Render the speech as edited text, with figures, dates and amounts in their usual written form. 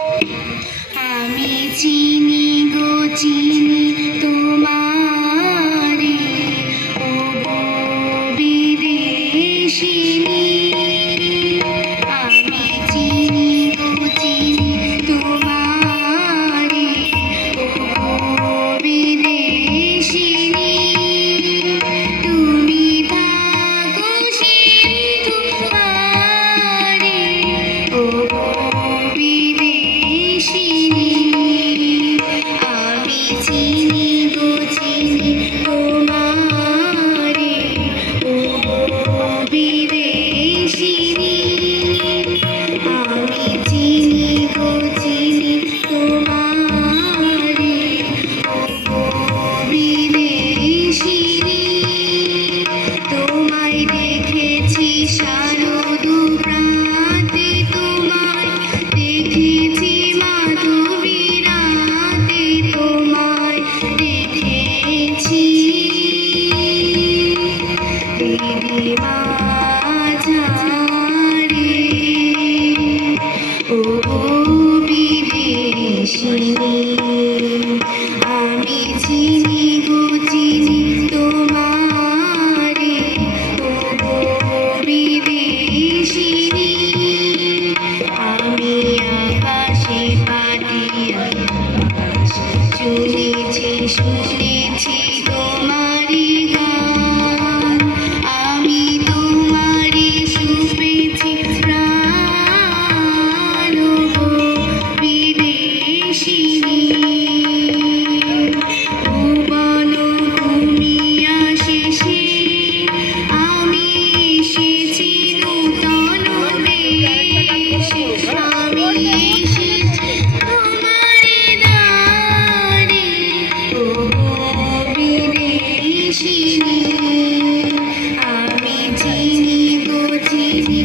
আমি চিনি গো চিনি তোমারে, ও গো বিদেশিনী। আমি চিনি গো চিনি তোমারে, ও গো বিদেশিনী। তুমি থাকো সিন্ধু পারে, ও গো বিদেশিনী। আমি চিনি গো চিনি তোমারে, ও গো বিদেশিনী। আমি চিনি গো চিনি তোমারে, ও গো বিদেশিনী। তোমায় দেখেছি শারদু প্রাতে, তোমায় দেখেছি মাধবী রাতে, তোমায় দেখেছি দিদি মাঝারে, ও গো বিদেশিনী। আমি চিনি গো চিনি তোমারে, ও গো বিদেশিনী। আমি আকাশে পাতিয়া আকাশ শুনেছি শুনেছি তোমারি গান। আমি তোমারি শুনেছি প্রাণ, ও গো বিদেশিনী। ভুবন ঘুমিয়া শেষে আমি এসেছি নূতন বেশে। আমি এসেছি তোমারি দ্বারে, ও গো বিদেশিনী। আমি চিনি গো চিনি